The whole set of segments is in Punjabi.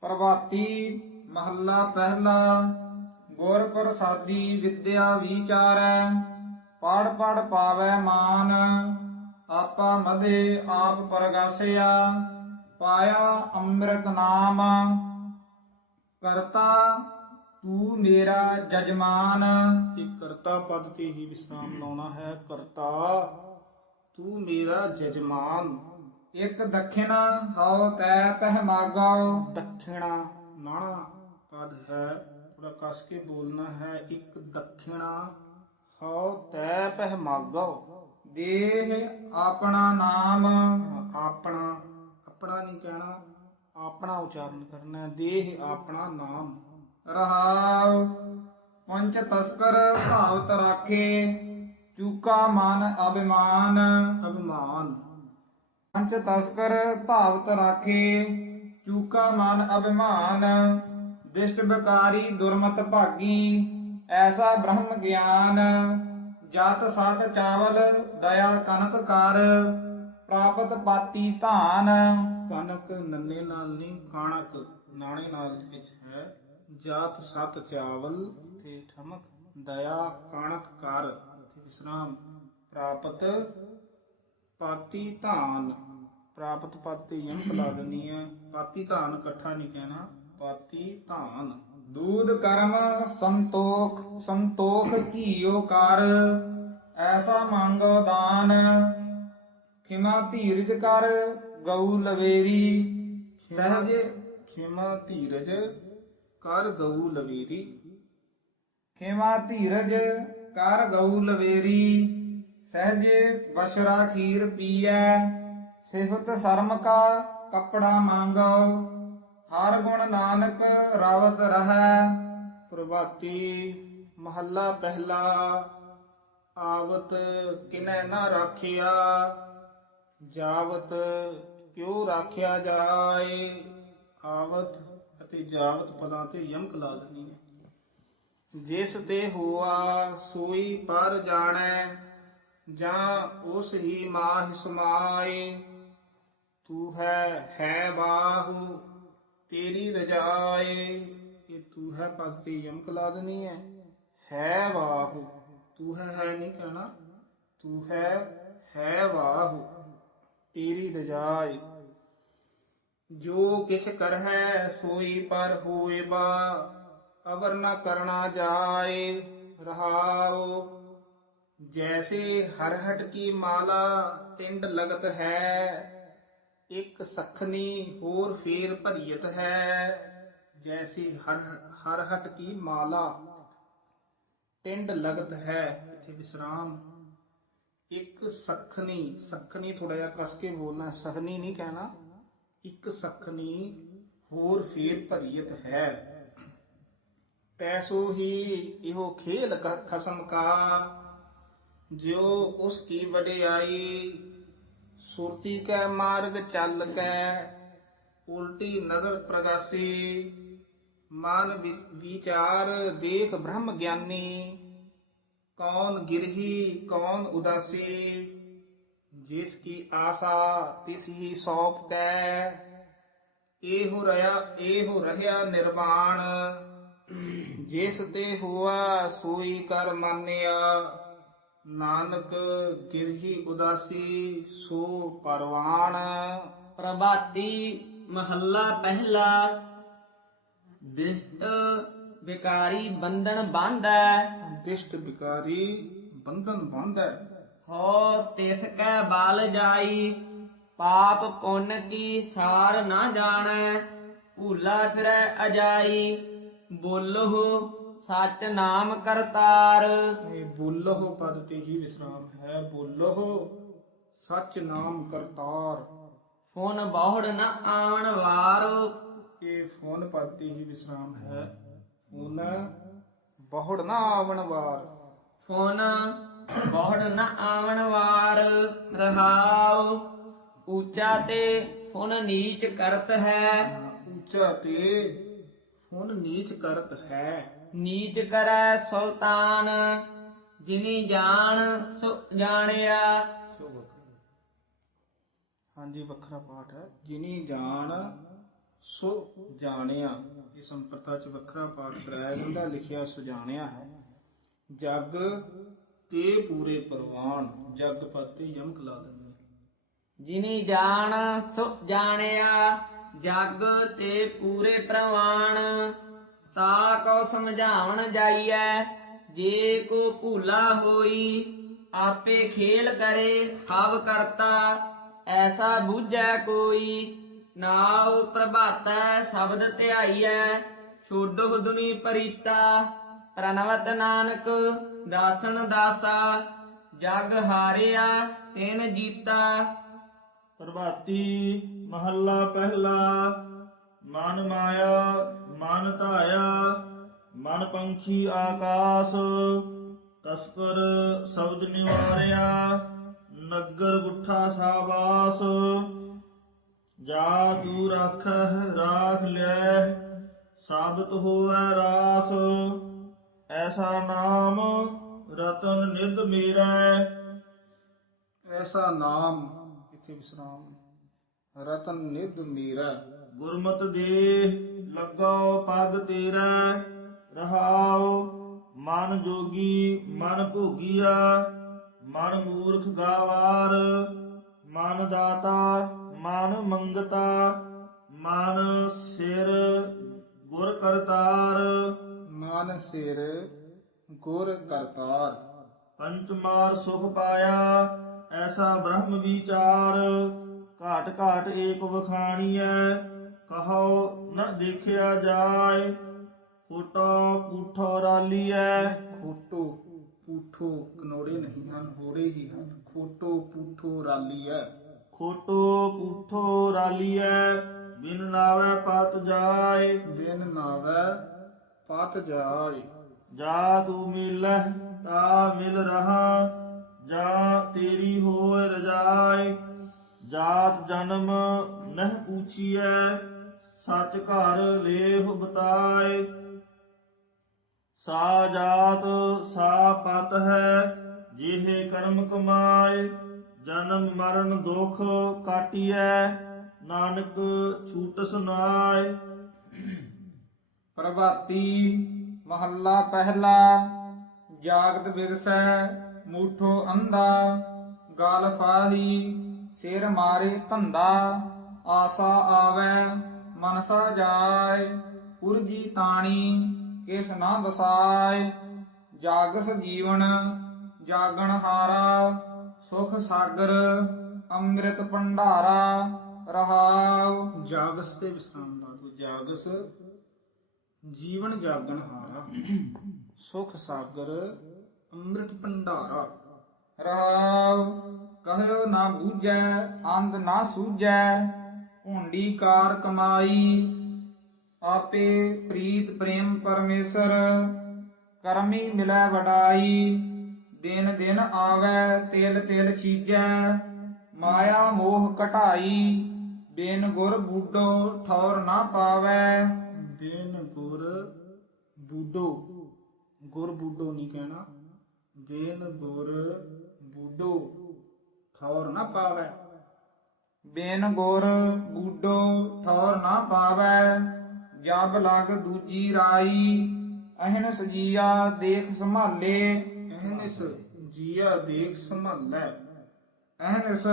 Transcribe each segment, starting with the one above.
ਪ੍ਰਭਾਤੀ ਮਹੱਲਾ ਪਹਿਲਾ, ਗੁਰ ਪ੍ਰਸਾਦੀ ਵਿਦਿਆ ਵਿਚਾਰੈ, ਪੜ ਪੜ ਪਾਵੈ ਮਾਨ, ਆਪਾ ਮਦੇ ਆਪ ਪਰਗਾਸਿਆ, ਪਾਇਆ ਅੰਮ੍ਰਿਤ ਨਾਮ, ਕਰਤਾ ਤੂੰ ਮੇਰਾ ਜਜਮਾਨ। ਇਹ ਕਰਤਾ ਪਦ ਤੇ ਹੀ ਵਿਸਰਾਮ ਲਾਉਣਾ ਹੈ, ਕਰਤਾ ਤੂੰ ਮੇਰਾ ਜਜਮਾਨ। ਇੱਕ ਦਖਿਣ ਹਉ ਤੈ ਪਹਿ ਮਾਗਾਓ ਦੱਖਿਣਾ ਨਾਣਾ ਪਦ ਹੈ ਥੋੜਾ ਕਸ ਕੇ ਬੋਲਣਾ ਹੈ। ਇੱਕ ਦੱਖਿਣਾ ਹਉ ਤੈ ਪਹਿ ਮਾਗੋ ਦੇਹ ਆਪਣਾ ਨਾਮ। ਆਪਣਾ ਆਪਣਾ ਨਹੀਂ ਕਹਿਣਾ ਆਪਣਾ ਉਚਾਰਨ ਕਰਨਾ। ਦੇਹ ਆਪਣਾ ਨਾਮ। ਰਹਾਉ ਪੰਚ ਤਸਕਰ ਭਾਵਤ ਰਾਖੇ ਚੂਕਾ ਮਨ ਅਭਿਮਾਨ। ਅਭਿਮਾਨ। ਪੰਚ ਤਸਕਰ ਧਾਵਤ ਰਾਖੇ, ਚੂਕਾ ਮਨ ਅਭਿਮਾਨ, ਦਿਸ਼ਟ ਬਕਾਰੀ ਦੁਰਮਤ ਭਾਗੀ, ਐਸਾ ਬ੍ਰਹਮ ਗਿਆਨ, ਜਤ ਸਤ ਚਾਵਲ, ਦਇਆ ਕਨਕ ਕਰ, ਪ੍ਰਾਪਤ ਪਾਤੀ ਧਾਨ। ਕਨਕ ਨੰਨੇ ਨਾਲ ਨਹੀਂ, ਕਾਣਕ ਨਾਣੇ ਨਾਲ ਵਿੱਚ ਹੈ। ਜਾਤ ਸਤ ਚਾਵਲ ਤੇ ਠਮਕ, ਦਇਆ ਕਾਣਕ ਕਰ ਵਿਸਰਾਮ, ਪ੍ਰਾਪਤ ਪਾਤੀ ਧਾਨ। ਪ੍ਰਾਪਤ ਪਾਤੀ ਯਮ ਲਾ ਦੇਣੀ ਹੈ ਪਾਤੀ ਧਾਨ ਇਕੱਠਾ ਨਹੀਂ ਕਹਿਣਾ, ਪਾਤੀ ਧਾਨ। ਦੂਧ ਕਰਮ, ਸੰਤੋਖ ਸੰਤੋਖ ਕੀਓ ਕਰ, ਐਸਾ ਮੰਗੋ ਦਾਨ। ਖਿਮਾ ਧੀਰਜ ਕਰ, ਗਊ ਲਵੇਰੀ। ਸਹਜ ਖਿਮਾ ਧੀਰਜ ਕਰ, ਗਊ ਲਵੇਰੀ। ਖਿਮਾ ਧੀਰਜ ਕਰ, ਗਊ ਲਵੇਰੀ। ਸਹਜ ਬਸ਼ਰਾ ਖੀਰ ਪੀਐ। ਸਿਫਤ ਸ਼ਰਮ ਕਾ ਕਪੜਾ ਮੰਗੋ ਹਰ ਗੁਣ ਨਾਨਕ ਰਾਵਤ ਰਹੈ, ਪ੍ਰਭਾਤੀ ਮਹੱਲਾ ਪਹਿਲਾ, ਆਵਤ ਕਿਨੈ ਨਾ ਰਾਖਿਆ, ਜਾਵਤ ਕਿਉ ਰਾਖਿਆ ਜਾਏ, ਆਵਤ ਅਤੇ ਜਾਵਤ ਪਦਾਂ ਤੇ ਯਮਕ ਲਾ ਦੇਣੀ ਹੈ। ਜਿਸ ਤੇ ਹੋਆ ਸੋਈ ਪਰ ਜਾਣੈ, ਜਾਂ ਉਸ ਹੀ ਮਾਹਿ ਸਮਾਏ ਤੂੰ ਹੈ ਹੈ ਬਾਹੂ, ਤੇਰੀ ਰਜਾਏ ਇਹ ਤੂੰ ਹੈ ਪਦ ਤੇ ਯਮਕ ਲਾ ਦੇਣੀ ਹੈ। ਹੈ ਵਾਹੂ ਤੂੰ ਹੈ ਹੈ ਨਹੀਂ ਕਹਿਣਾ, ਤੂੰ ਹੈ ਹੈ ਵਾਹੂ ਤੇਰੀ ਰਜਾਈ ਜੋ ਕਿਛ ਕਰਹਿ ਸੋਈ ਪਰ ਹੋਏ ਬਾ, ਅਵਰ ਨ ਕਰਣਾ ਜਾਏ ਰਹਾਓ ਜੈਸੇ ਹਰਹਟ ਕੀ ਮਾਲਾ, ਟਿੰਡ ਲਗਤ ਹੈ ਇੱਕ ਸਖਨੀ ਹੋਰ ਫੇਰ ਭਰੀਤ ਹੈ, ਜੈਸੀ ਹਰ, ਹਰਹਟ ਕੀ ਮਾਲਾ। ਟਿੰਡ ਲਗਤ ਹੈ, ਇੱਥੇ ਵਿਸਰਾਮ। ਇੱਕ ਸਖਨੀ ਸਖਨੀ ਥੋੜਾ ਜਿਹਾ ਕਸ ਕੇ ਬੋਲਣਾ ਸਖਨੀ ਨਹੀਂ ਕਹਿਣਾ। ਇੱਕ ਸਖਨੀ ਹੋਰ ਫੇਰ ਭਰੀਤ ਹੈ। ਤੈਸੋ ਹੀ ਇਹੋ ਖੇਲ ਖਸਮ ਕਾ ਜੋ ਉਸ ਕੀ ਵਡਿਆਈ ਸੁਰਤੀ ਕੈ ਮਾਰਗ ਚੱਲ ਕੈ, ਉਲਟੀ ਨਜ਼ਰ ਪ੍ਰਗਾਸੀ। ਮਨ ਵਿਚਾਰ ਦੇਖ ਬ੍ਰਹਮ ਗਿਆਨੀ, ਕੌਣ ਗਿਰਹੀ, ਕੌਣ ਉਦਾਸੀ। ਜਿਸ ਕੀ ਆਸਾ, ਤਿਸ ਹੀ ਸੌਪ ਕੈ। ਇਹੋ ਰਹਾ, ਇਹੋ ਰਹਿਆ ਨਿਰਵਾਣ। ਜਿਸ ਤੇ ਹੋਆ ਸੋਈ ਕਰ ਮੰਨਿਆ। ਨਾਨਕ ਗਿਰਹੀ ਉਦਾਸੀ ਸੋ ਪਰਵਾਣ। ਪ੍ਰਭਾਤੀ ਮਹੱਲਾ ਪਹਿਲਾ। ਦਿਸ਼ਟ ਵਿਕਾਰੀ ਬੰਧਨ ਬਾਂਧੈ। ਦਿਸ਼ਟ ਵਿਕਾਰੀ ਬੰਧਨ ਬੰਧੈ। ਹੋ ਤਿਸ ਕੈ ਬਾਲ ਜਾਈ ਪਾਪ ਪੁੰਨ ਕੀ ਸਾਰ ਨਾ ਜਾਣੈ ਭੂਲਾ ਫਿਰੈ ਅਜਾਈ ਬੋਲਹੁ ਸਚ ਨਾਮ ਕਰਤਾਰ। ਇਹ ਬੋਲਹੁ ਪਦ ਤੇ ਹੀ ਵਿਸਰਾਮ ਹੈ ਬੋਲਹੁ ਸਚ ਨਾਮ ਕਰਤਾਰ। ਫੁਨ ਬਹੁੜ ਨ ਆਵਣ ਵਾਰ। ਇਹ ਫੋਨ ਪਦ ਤੇ ਹੀ ਵਿਸਰਾਮ ਹੈ ਹੁਣ ਬਹੁੜ ਨਾ ਆਵਣ ਵਾਰ। ਫੁਨ ਬਹੁੜ ਨ ਆਵਣ ਵਾਰ ਰਹਾਉ। ਉੱਚਾ ਤੇ ਫੁਨ ਨੀਚ ਕਰਤ ਹੈ। ਉੱਚਾ ਤੇ ਹੁਣ ਨੀਚ ਕਰਤ ਹੈ। ਨੀਚ ਕਰੈ ਸੁਲਤਾਨ ਜਿਨੀ ਜਾਣ ਸੋ ਜਾਣਿਆ। ਹਾਂਜੀ ਵੱਖਰਾ ਪਾਠ ਹੈ। ਜਿਨੀ ਜਾਣ ਸੋ ਜਾਣਿਆ। ਇਹ ਸੰਪਰਤਾ ਚ ਵੱਖਰਾ ਪਾਠ ਕਰਾਇਆ ਜਾਂਦਾ ਲਿਖਿਆ ਸੁਜਾਣਿਆ ਹੈ। ਜਗ ਤੇ ਪੂਰੇ ਪ੍ਰਵਾਨ ਜਗ ਪਤੇ ਯਮਕ ਲਾ ਦਿੰਦੇ। ਜਿਨੀ ਜਾਣ ਸੋ ਜਾਣਿਆ ਜਗ ਤੇ ਪੂਰੇ ਪ੍ਰਵਾਨ ਤਾ ਕੋ ਸਮਝਾਉਣ ਜਾਈਐ, ਜੇ ਕੋ ਭੂਲਾ ਹੋਈ, ਆਪੇ ਖੇਲ ਕਰੇ ਸਭ ਕਰਤਾ, ਐਸਾ ਬੂਝੈ ਕੋਈ, ਨਾਉ ਪ੍ਰਭਾਤੈ ਸ਼ਬਦ ਧਿਆਈਐ, ਛੋਡੋ ਦੁਨੀ ਪਰੀਤਾ, ਪ੍ਰਣਵਤ ਨਾਨਕ ਦਾਸਨ ਦਾਸਾ, ਜਗ ਹਾਰਿਆ ਤਿਨ ਜੀਤਾ। ਪ੍ਰਭਾਤੀ ਮਹੱਲਾ ਪਹਿਲਾ, ਮਨ ਮਾਇਆ ਮਨ ਧਾਇਆ, ਮਨ ਪੰਛੀ ਆਕਾਸ, ਤਸਕਰ ਸ਼ਬਦ ਨਿਵਾਰਿਆ, ਨਗਰ ਗੁੱਠਾ ਸਾਬਾਸ ਜਾ ਤੂ ਰਾਖਹਿ ਰਾਖ ਲੈ ਸਾਬਤ ਹੋਵੇ ਰਾਸ। ਐਸਾ ਨਾਮ ਰਤਨ ਨਿਧ ਮੇਰਾ। ਐਸਾ ਨਾਮ ਇਥੇ ਵਿਸਰਾਮ? ਰਤਨ ਨਿਧ ਮੇਰਾ। ਗੁਰਮਤ ਦੇ ਲੱਗੋ ਪਗ ਤੇਰਾ ਰਹਾਉ ਮਨ ਜੋਗੀ ਮਨ ਭੋਗੀਆ ਮਨ ਮੂਰਖ ਗਾਵਾਰ ਮਨ ਦਾਤਾ ਮਨ ਮੰਗਤਾ ਮਨ ਸਿਰ ਗੁਰ ਕਰਤਾਰ। ਮਨ ਸਿਰ ਗੁਰ ਕਰਤਾਰ। ਪੰਚ ਮਾਰ ਸੁਖ ਪਾਇਆ ਐਸਾ ਬ੍ਰਹਮ ਵਿਚਾਰ। ਘਾਟ ਘਾਟ ਏਕ ਵਖਾਣੀਐ ਕਹੋ ਨ ਦੇਖਿਆ ਜਾਏ ਫੋਟੋ ਪੂਠੋ ਰਾਲੀਐ। ਖੋਟੋ ਪੂਠੋ ਕਨੋੜੇ ਨਹੀਂ ਹਨ ਹੋੜੇ ਹੀ ਹਨ। ਖੋਟੋ ਪੂਠੋ ਰਾਲੀ ਹੈ ਖੋਟੋ ਪੂਠੋ ਰਾਲੀਐ ਬਿਨ ਨਾਵੇ ਪਤ ਜਾਏ। ਬਿਨ ਨਾਵੈ ਪਤ ਜਾਏ। ਜਾ ਤੂੰ ਮਿਲਹਿ ਤਾ ਮਿਲ ਰਹਾ ਜਾ ਤੇਰੀ ਹੋਏ ਰਜਾਏ। ਜਾਤ ਜਨਮ ਨਹਿ ਪੂਛੀਐ ਸੱਚ ਘਰ ਲੇਹ ਬਤਾਏ। ਸਾ ਜਾਤ ਸਾ ਪਤ ਹੈ, ਜਿਹੇ ਕਰਮ ਕਮਾਏ। ਜਨਮ ਮਰਨ ਦੁਖ ਕਾਟੀਐ, ਨਾਨਕ ਛੂਟ ਸੁਨਾਏ। ਪ੍ਰਭਾਤੀ ਮਹੱਲਾ ਪਹਿਲਾ, ਜਾਗਤ ਬਿਰਸੈ ਮੂਠੋ ਅੰਧਾ। ਗਾਲ ਫਾਹੀ ਸਿਰ ਮਾਰੇ ਧੰਦਾ, ਆਸਾ ਆਵੈ। ਮਨਸਾ ਜਾਏ ਉਰਜੀ ਤਾਣੀ ਕਿਸ ਨਾ ਬਸਾਏ ਜਾਗਸ ਜੀਵਨ ਜਾਗਣ ਹਾਰਾ ਸੁਖ ਸਾਗਰ ਅੰਮ੍ਰਿਤ ਭੰਡਾਰਾ ਰਹਾਉ। ਜਾਗਸ ਤੇ ਵਿਸਰਾਮ ਦੋ ਜਾਗਸ ਜੀਵਨ ਜਾਗਣ ਹਾਰਾ ਸੁਖ ਸਾਗਰ ਅੰਮ੍ਰਿਤ ਭੰਡਾਰਾ ਰਹਾਉ। ਕਹਿਓ ਨਾ ਬੂਝੈ ਅੰਧ ਨਾ ਸੂਝੈ। ਹੁੰਡੀ ਕਾਰ ਕਮਾਈ, ਆਪੇ ਪ੍ਰੀਤ ਪ੍ਰੇਮ ਪਰਮੇਸ਼ਰ, ਕਰਮੀ ਮਿਲੈ ਵਡਾਈ, ਦਿਨ ਦਿਨ ਆਵੈ, ਤਿਲ ਤਿਲ ਚੀਜੈ, ਮਾਇਆ ਮੋਹ ਘਟਾਈ, ਬੇਨ ਗੁਰ ਬੂਡੋ ਠੌਰ ਨਾ ਪਾਵੈ। ਬੇਨ ਗੁਰ ਬੂਡੋ ਗੁਰ ਬੂਡੋ ਨਹੀਂ ਕਹਿਣਾ, ਬੇਨ ਗੁਰ ਬੂਡੋ ਠੌਰ ਨਾ ਪਾਵੈ। ਬਿਨ ਗੁਰ ਬੂਡੋ ਠੌਰ ਨਾ ਪਾਵੈ ਜਬ ਲਗ ਦੂਜੀ ਰਾਈ ਅਹਨਸ ਜੀਆ ਦੇਖ ਸੰਭਾਲੇ। ਐਨਸ ਜੀਆ ਦੇਖ ਸੰਭਾਲੈ। ਅਹਨਸ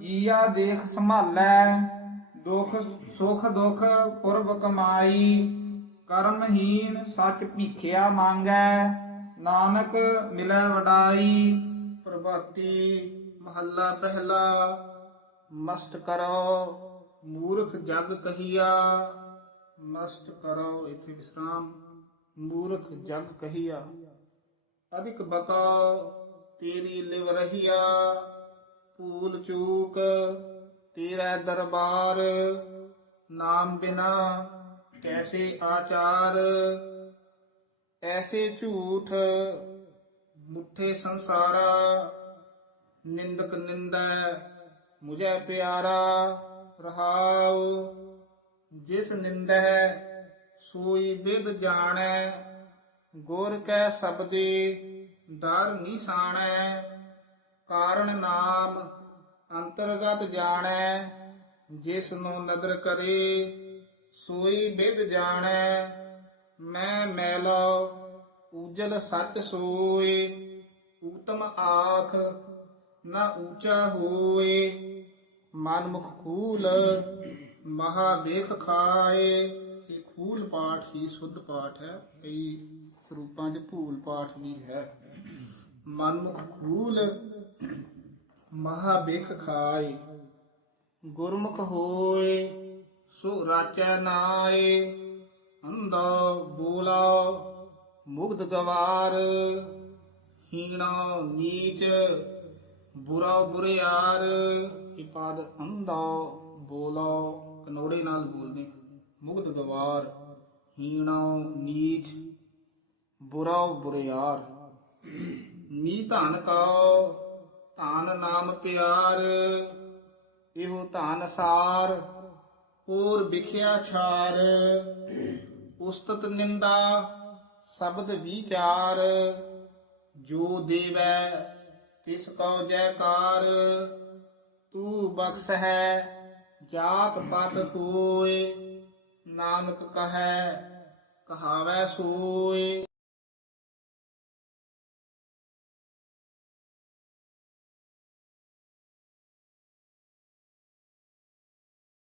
ਜੀਆ ਦੇਖ ਸੰਭਾਲੈ ਦੁਖ ਸੁਖ ਦੁਖ ਪੁਰਬ ਕਮਾਈ ਕਰਮਹੀਨ ਸੱਚ ਭੀਖਿਆ ਮੰਗੈ ਨਾਨਕ ਮਿਲੈ ਵਡਾਈ। ਪ੍ਰਭਾਤੀ ਮਹੱਲਾ ਪਹਿਲਾ ਮਸਤ ਕਰੋ, ਮੂਰਖ ਜਗ ਕਹੀਆ। ਮਸਤ ਕਰੋ, ਇਥੇ ਵਿਸਰਾਮ। ਮੂਰਖ ਜਗ ਕਹੀਆ। ਅਧਿਕ ਬਕਾ ਤੇਰੀ ਲਿਵ ਰਹੀਆ। ਭੂਲ ਚੂਕ, ਤੇਰਾ ਦਰਬਾਰ। ਨਾਮ ਬਿਨਾ ਕੈਸੇ ਆਚਾਰ? ਐਸੇ ਝੂਠ ਮੁੱਠੇ ਸੰਸਾਰਾ। ਨਿੰਦਕ ਨਿੰਦਾ ਮੁਝੈ ਪਿਆਰਾ ਰਹਾਉ, ਜਿਸ ਨਿੰਦੈ ਸੂਈ ਬਿਦ ਜਾਣੈ, ਗੁਰ ਕੈ ਸਬਦੇ ਦਰ ਨਿਸ਼ਾਨੈ ਕਾਰਣ ਨਾਮ ਅੰਤਰਗਤ ਜਾਣੈ, ਜਿਸ ਨੂੰ ਨਦਰ ਕਰੇ ਸੋਈ ਬਿਦ ਜਾਣੈ, ਮੈਂ ਮੈਲੋ, ਉਜਲ ਸੱਚ ਸੋਏ ਊਤਮ ਆਖ ਨਾ ਊਚਾ ਹੋਏ ਮਨ ਮੁਖ ਖੂਲ ਮਹਾ ਵੇਖ ਖਾਏ। ਇਹ ਖੂਲ ਪਾਠ ਹੀ ਸੁੱਧ ਪਾਠ ਹੈ, ਕਈ ਸਰੂਪਾਂ 'ਚ ਭੂਲ ਪਾਠ ਵੀ ਹੈ। ਮਨ ਮੁਖ ਖੂਲ ਮਹਾ ਵੇਖ ਖਾਏ, ਗੁਰਮੁਖ ਹੋਏ, ਸੋ ਰਾਚੈ ਨਾਏ। ਅੰਦਾ ਬੋਲਾ ਮੁਗਧ ਗਵਾਰ, ਹੀਣਾ ਨੀਚ ਬੁਰਾ ਬੁਰਿਆਰ ਇਹ ਪਦ ਅੰਦਾ ਬੋਲਾ, ਕਨੋੜੇ ਨਾਲ ਬੋਲਦੇ ਮੁਗਧ ਗਵਾਰ, ਹੀਣਾ ਨੀਚ, ਬੁਰਾ ਬੁਰਿਆਰ ਨੀ ਧਨ ਕਾ, ਧਨ ਨਾਮ ਪਿਆਰ, ਇਹੋ ਧਨ ਸਾਰ, ਹੋਰ ਵਿਖਿਆ ਛਾਰ। ਉਸਤਤ ਨਿੰਦਾ, ਸ਼ਬਦ ਵਿਚਾਰ, ਜੋ ਦੇਵੈ ਤਿਸ ਕੋ ਜੈਕਾਰ ਤੂੰ ਬਖਸ਼ ਹੈ ਜਾਤ ਪਤ ਕੋਏ ਨਾਨਕ ਕਹੈ ਕਹਾਵੈ ਸੋਏ।